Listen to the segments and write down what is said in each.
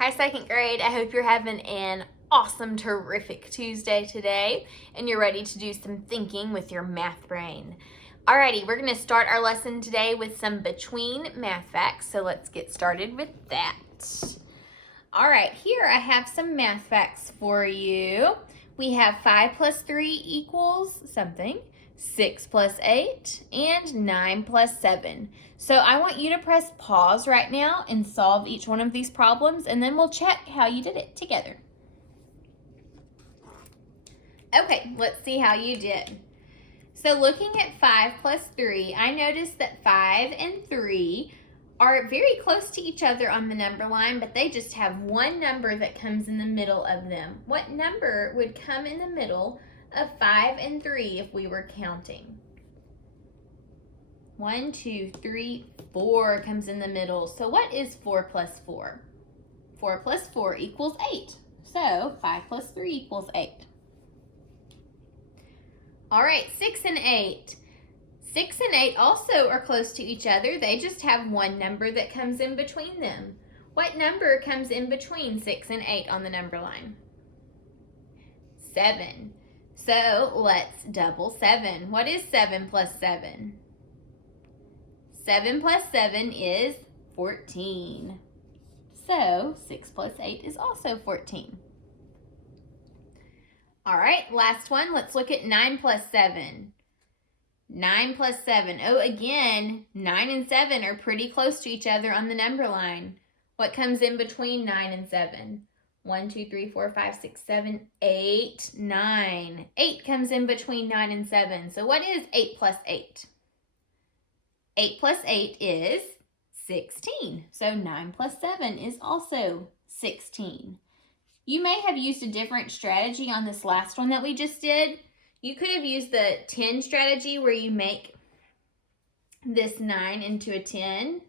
Hi, second grade. I hope you're having an awesome, terrific Tuesday today and you're ready to do some thinking with your math brain. Alrighty, we're going to start our lesson today with some between math facts, so let's get started with that. Alright, here I have some math facts for you. We have 5 plus 3 equals something, 6 plus 8, and 9 plus 7. So I want you to press pause right now and solve each one of these problems, and then we'll check how you did it together. Okay, let's see how you did. So looking at 5 plus 3, I noticed that 5 and 3 are very close to each other on the number line, but they just have one number that comes in the middle of them. What number would come in the middle of 5 and 3 if we were counting? 1, 2, 3, 4 comes in the middle. So what is 4 plus 4? 4 plus 4 equals 8. So 5 plus 3 equals 8. All right, 6 and 8. 6 and 8 also are close to each other. They just have one number that comes in between them. What number comes in between 6 and 8 on the number line? 7. So let's double 7. What is 7 plus 7? 7 plus 7 is 14. So 6 plus 8 is also 14. All right, last one. Let's look at 9 plus 7. 9 plus 7. Oh, again, 9 and 7 are pretty close to each other on the number line. What comes in between 9 and 7? 1, 2, 3, 4, 5, 6, 7, 8, 9. 8 comes in between 9 and 7. So what is 8 plus 8? 8 plus 8 is 16. So 9 plus 7 is also 16. You may have used a different strategy on this last one that we just did. You could have used the 10 strategy where you make this 9 into a 10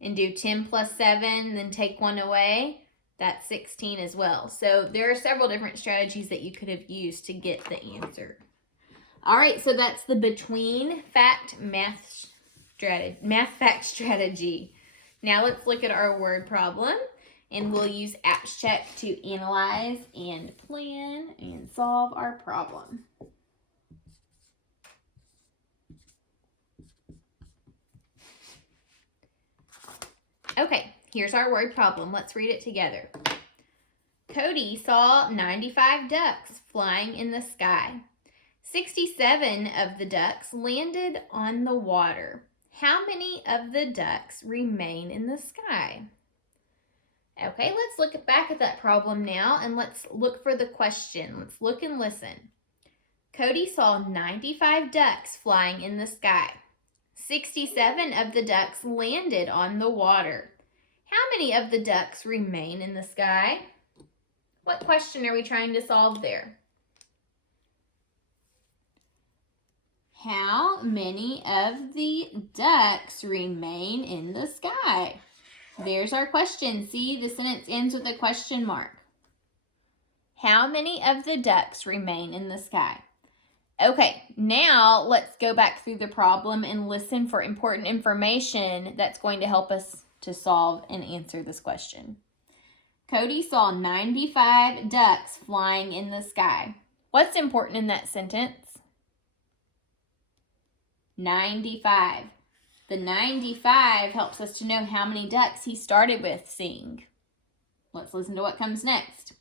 and do 10 plus 7, then take 1 away. That's 16 as well. So there are several different strategies that you could have used to get the answer. All right, so that's the between fact math fact strategy. Now let's look at our word problem. And we'll use Apps Check to analyze and plan and solve our problem. Okay, here's our word problem. Let's read it together. Cody saw 95 ducks flying in the sky. 67 of the ducks landed on the water. How many of the ducks remain in the sky? Okay, let's look back at that problem now and let's look for the question. Let's look and listen. Cody saw 95 ducks flying in the sky. 67 of the ducks landed on the water. How many of the ducks remain in the sky? What question are we trying to solve there? How many of the ducks remain in the sky? There's our question. See, the sentence ends with a question mark. How many of the ducks remain in the sky? Okay, now let's go back through the problem and listen for important information that's going to help us to solve and answer this question. Cody saw 95 ducks flying in the sky. What's important in that sentence? 95. The 95 helps us to know how many ducks he started with seeing. Let's listen to what comes next.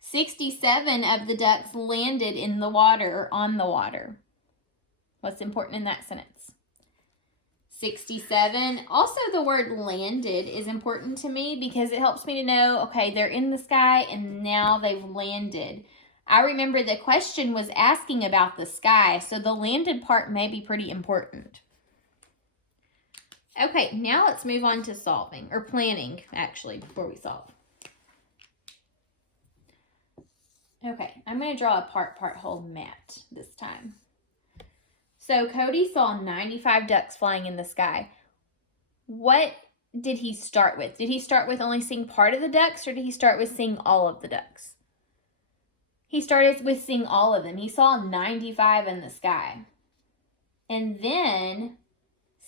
67 of the ducks landed in the water or on the water. What's important in that sentence? 67. Also, the word landed is important to me because it helps me to know, okay, they're in the sky and now they've landed. I remember the question was asking about the sky, so the landed part may be pretty important. Okay, now let's move on to solving, or planning, actually, before we solve. Okay, I'm going to draw a part whole mat this time. So Cody saw 95 ducks flying in the sky. What did he start with? Did he start with only seeing part of the ducks, or did he start with seeing all of the ducks? He started with seeing all of them. He saw 95 in the sky. And then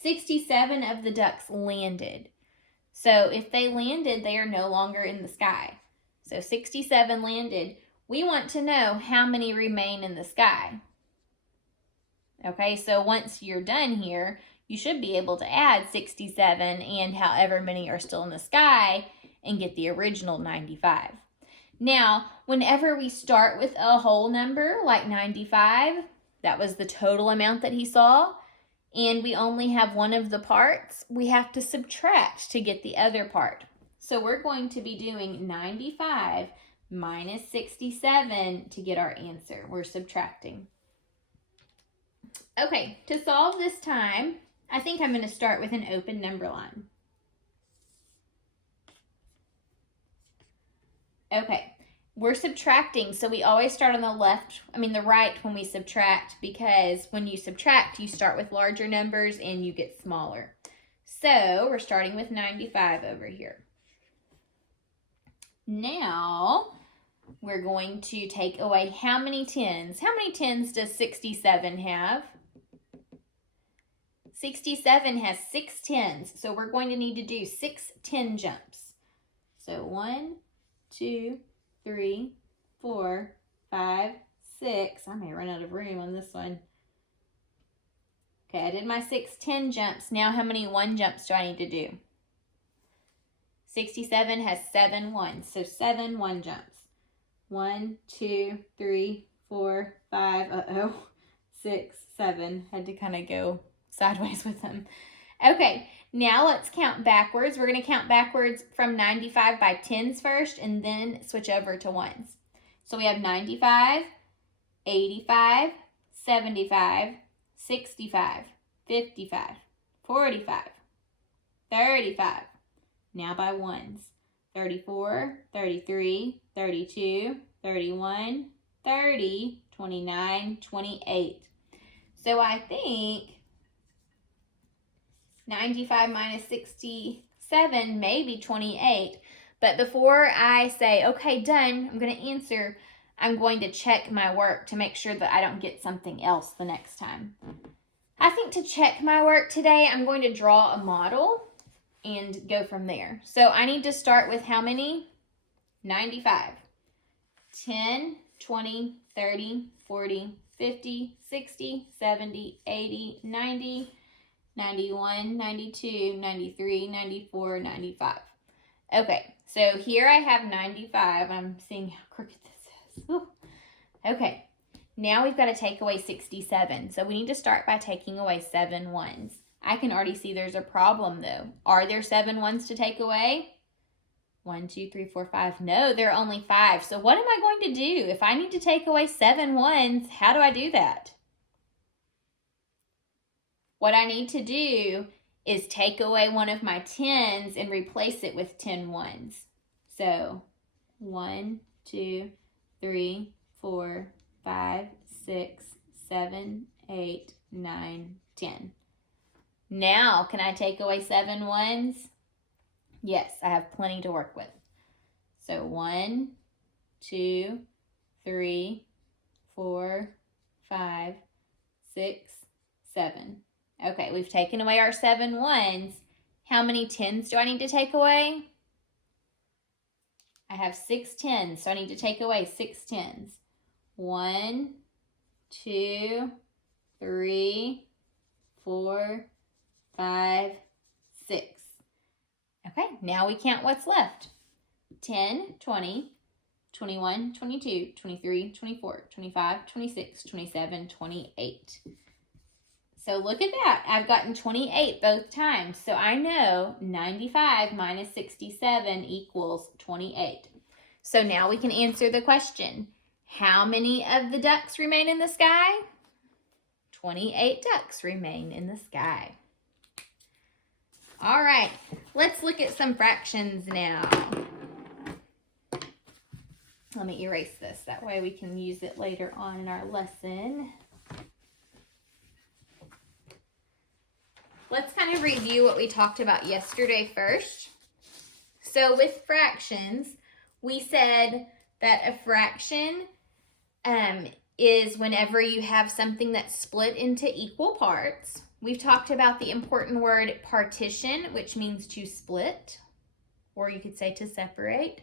67 of the ducks landed. So if they landed, they are no longer in the sky. So 67 landed. We want to know how many remain in the sky. Okay, so once you're done here, you should be able to add 67 and however many are still in the sky and get the original 95. Now, whenever we start with a whole number like 95, that was the total amount that he saw, and we only have one of the parts, we have to subtract to get the other part. So we're going to be doing 95 minus 67 to get our answer. We're subtracting. Okay, to solve this time, I think I'm going to start with an open number line. Okay, we're subtracting, so we always start on the right when we subtract, because when you subtract, you start with larger numbers and you get smaller. So we're starting with 95 over here. Now, we're going to take away how many tens? How many tens does 67 have? 67 has 6 tens, so we're going to need to do 6 10 jumps. So 1, 2, 3, 4, 5, 6. I may run out of room on this one. Okay, I did my 6 10 jumps. Now how many 1 jumps do I need to do? 67 has 7 ones, so 7 1 jumps. 1, 2, 3, 4, 5, 6, 7. Had to kind of go sideways with them. Okay, now let's count backwards. We're going to count backwards from 95 by 10s first and then switch over to 1s. So we have 95, 85, 75, 65, 55, 45, 35. Now by 1s. 34, 33, 32, 31, 30, 29, 28. So I think 95 minus 67 may be 28. But before I say, okay, done, I'm going to answer, I'm going to check my work to make sure that I don't get something else the next time. I think to check my work today, I'm going to draw a model and go from there. So I need to start with how many? 95. 10, 20, 30, 40, 50, 60, 70, 80, 90, 91, 92, 93, 94, 95. Okay, so here I have 95. I'm seeing how crooked this is. Whew. Okay, now we've got to take away 67. So we need to start by taking away 7 ones. I can already see there's a problem though. Are there 7 ones to take away? 1, 2, 3, 4, 5. No, there are only 5. So what am I going to do? If I need to take away 7 ones, how do I do that? What I need to do is take away one of my 10s and replace it with 10 ones. So 1, 2, 3, 4, 5, 6, 7, 8, 9, 10. Now, can I take away 7 ones? Yes, I have plenty to work with. So 1, 2, 3, 4, 5, 6, 7. Okay, we've taken away our 7 ones. How many 10s do I need to take away? I have 6 10s, so I need to take away 6 10s. 1, 2, 3, 4, 5, 6. Okay, now we count what's left. 10, 20, 21, 22, 23, 24, 25, 26, 27, 28. So look at that. I've gotten 28 both times. So I know 95 minus 67 equals 28. So now we can answer the question. How many of the ducks remain in the sky? 28 ducks remain in the sky. All right, let's look at some fractions now. Let me erase this. That way we can use it later on in our lesson. Let's kind of review what we talked about yesterday first. So with fractions, we said that a fraction is whenever you have something that's split into equal parts. We've talked about the important word partition, which means to split. or you could say to separate.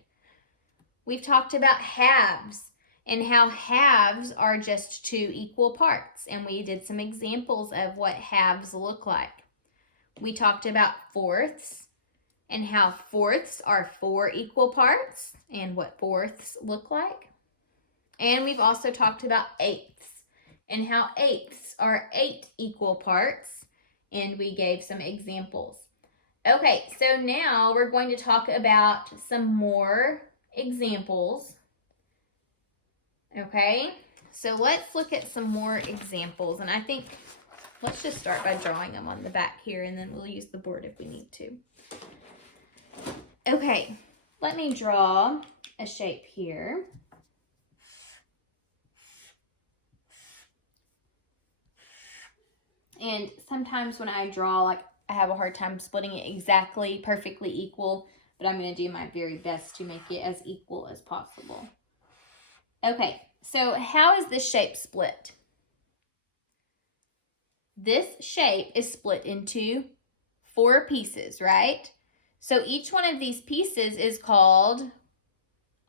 We've talked about halves and how halves are just 2 equal parts, and we did some examples of what halves look like. We talked about fourths and how fourths are 4 equal parts and what fourths look like. And we've also talked about eighths and how eighths are 8 equal parts, and we gave some examples. Okay, so now we're going to talk about some more examples. Okay, so let's look at some more examples, and I think let's just start by drawing them on the back here, and then we'll use the board if we need to. Okay, let me draw a shape here. And sometimes when I draw, like, I have a hard time splitting it exactly, perfectly equal, but I'm going to do my very best to make it as equal as possible. Okay, so how is this shape split? This shape is split into 4 pieces, right? So each one of these pieces is called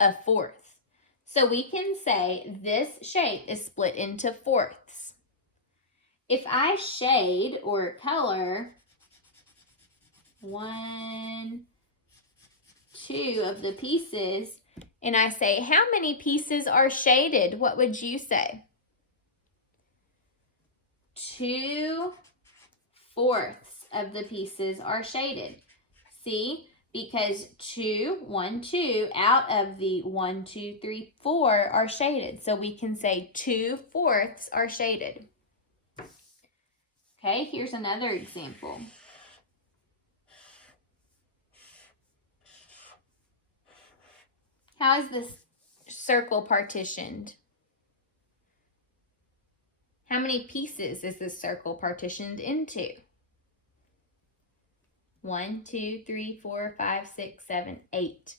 a fourth. So we can say this shape is split into fourths. If I shade or color 1, 2 of the pieces, and I say, how many pieces are shaded? What would you say? 2/4 of the pieces are shaded. See, because 1, 2 out of the 1, 2, 3, 4 are shaded. So we can say 2/4 are shaded. Okay, here's another example. How is this circle partitioned? How many pieces is this circle partitioned into? 1, 2, 3, 4, 5, 6, 7, 8.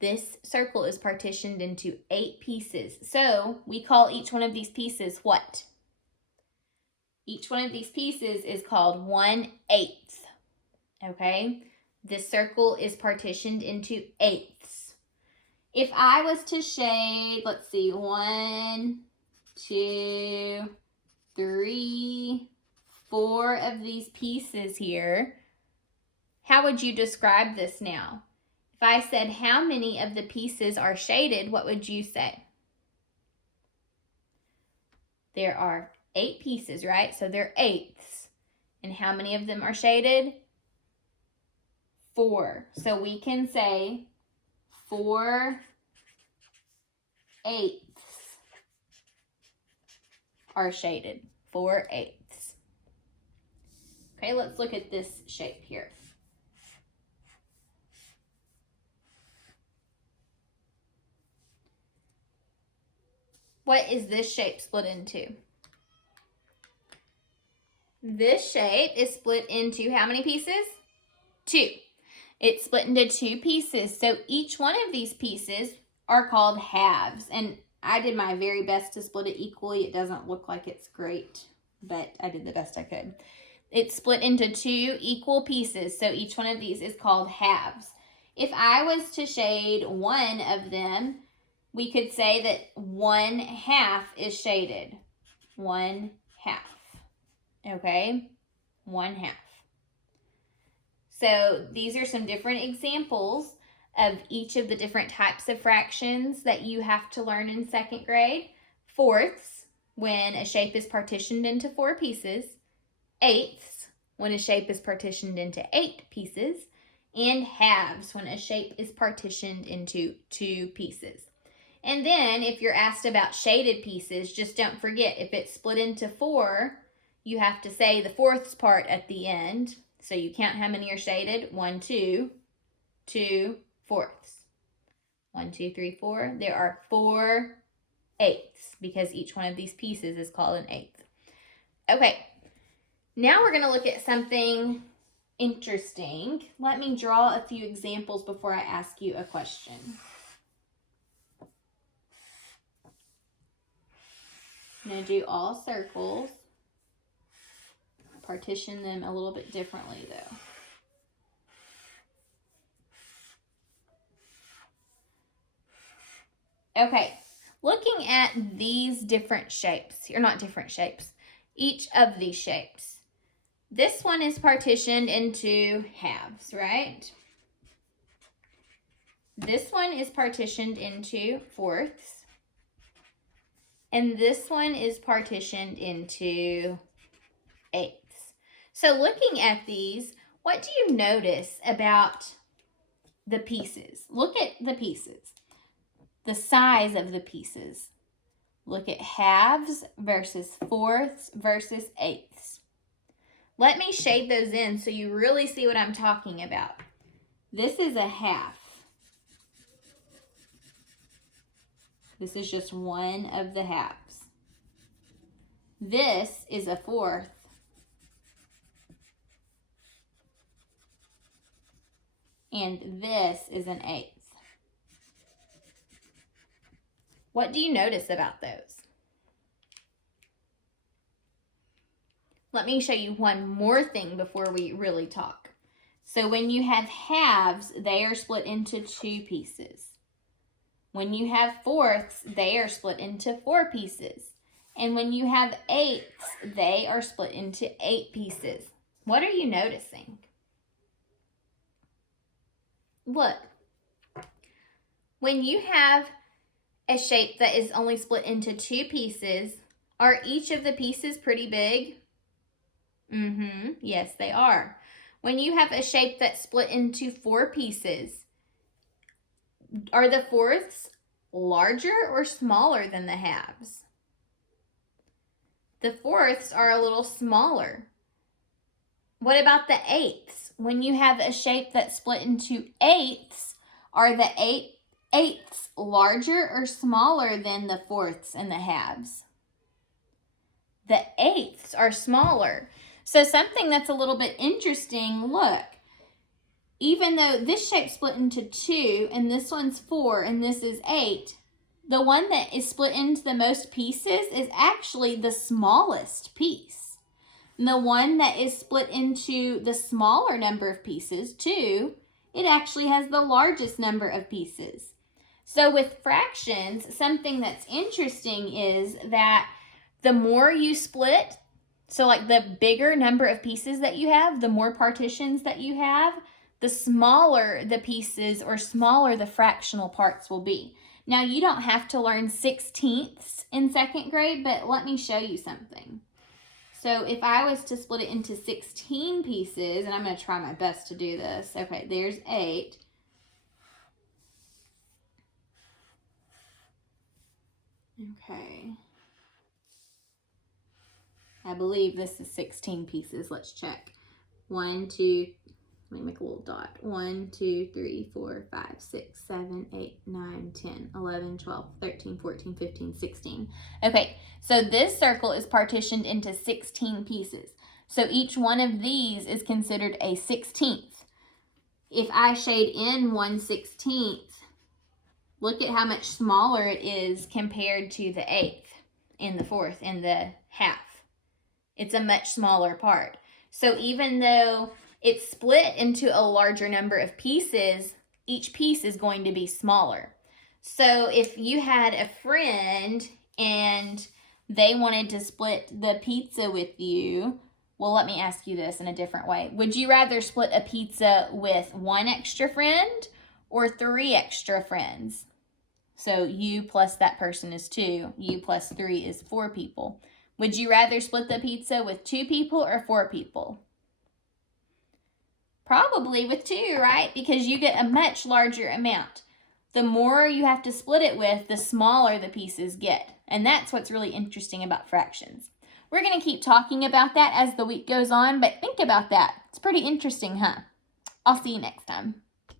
This circle is partitioned into 8 pieces. So we call each one of these pieces what? Each one of these pieces is called 1/8. Okay? This circle is partitioned into eighths. If I was to shade, let's see, 1, 2, 3, 4 of these pieces here, how would you describe this now? If I said how many of the pieces are shaded, what would you say? There are 8 pieces, right? So they're eighths. And how many of them are shaded? 4. So we can say 4/8 are shaded. 4/8. Okay, let's look at this shape here. What is this shape split into? This shape is split into how many pieces? 2. It's split into 2 pieces. So each one of these pieces are called halves. And I did my very best to split it equally. It doesn't look like it's great, but I did the best I could. It's split into 2 equal pieces. So each one of these is called halves. If I was to shade one of them, we could say that 1/2 is shaded. 1/2. Okay? 1/2. So these are some different examples of each of the different types of fractions that you have to learn in 2nd grade. Fourths, when a shape is partitioned into 4 pieces. Eighths, when a shape is partitioned into 8 pieces. And halves, when a shape is partitioned into 2 pieces. And then if you're asked about shaded pieces, just don't forget, if it's split into 4, you have to say the fourths part at the end. So you count how many are shaded. 1, 2, 2/4. 1, 2, 3, 4. There are 4/8 because each one of these pieces is called an eighth. Okay, now we're going to look at something interesting. Let me draw a few examples before I ask you a question. I'm going to do all circles. Partition them a little bit differently though. Okay, looking at these different shapes, or not different shapes, each of these shapes. This one is partitioned into halves, right? This one is partitioned into fourths. And this one is partitioned into eighths. So looking at these, what do you notice about the pieces? Look at the pieces. The size of the pieces. Look at halves versus fourths versus eighths. Let me shade those in so you really see what I'm talking about. This is a half. This is just one of the halves. This is a fourth. And this is an eighth. What do you notice about those? Let me show you one more thing before we really talk. So when you have halves, they are split into two pieces. When you have fourths, they are split into 4 pieces. And when you have eighths, they are split into 8 pieces. What are you noticing? Look, when you have a shape that is only split into 2 pieces, are each of the pieces pretty big? Yes, they are. When you have a shape that's split into 4 pieces, are the fourths larger or smaller than the halves? The fourths are a little smaller. What about the eighths? When you have a shape that's split into eighths, are the eighths larger or smaller than the fourths and the halves? The eighths are smaller. So something that's a little bit interesting, look. Even though this shape split into 2 and this one's 4 and this is 8, the one that is split into the most pieces is actually the smallest piece. And the one that is split into the smaller number of pieces, 2, it actually has the largest number of pieces. So with fractions, something that's interesting is that the more you split, so like the bigger number of pieces that you have, the more partitions that you have, the smaller the pieces or smaller the fractional parts will be. Now, you don't have to learn 16ths in 2nd grade, but let me show you something. So if I was to split it into 16 pieces, and I'm going to try my best to do this. Okay, there's 8. Okay. I believe this is 16 pieces. Let's check. 1, 2, let me make a little dot. 1, 2, 3, 4, 5, 6, 7, 8, 9, 10, 11, 12, 13, 14, 15, 16. Okay, so this circle is partitioned into 16 pieces. So each one of these is considered a 16th. If I shade in 1/16, look at how much smaller it is compared to the 8th and the 4th and the half. It's a much smaller part. So even though it's split into a larger number of pieces, each piece is going to be smaller. So if you had a friend and they wanted to split the pizza with you, well, let me ask you this in a different way. Would you rather split a pizza with 1 extra friend or 3 extra friends? So you plus that person is 2. You plus 3 is 4 people. Would you rather split the pizza with 2 people or 4 people? Probably with 2, right? Because you get a much larger amount. The more you have to split it with, the smaller the pieces get. And that's what's really interesting about fractions. We're going to keep talking about that as the week goes on, but think about that. It's pretty interesting, huh? I'll see you next time.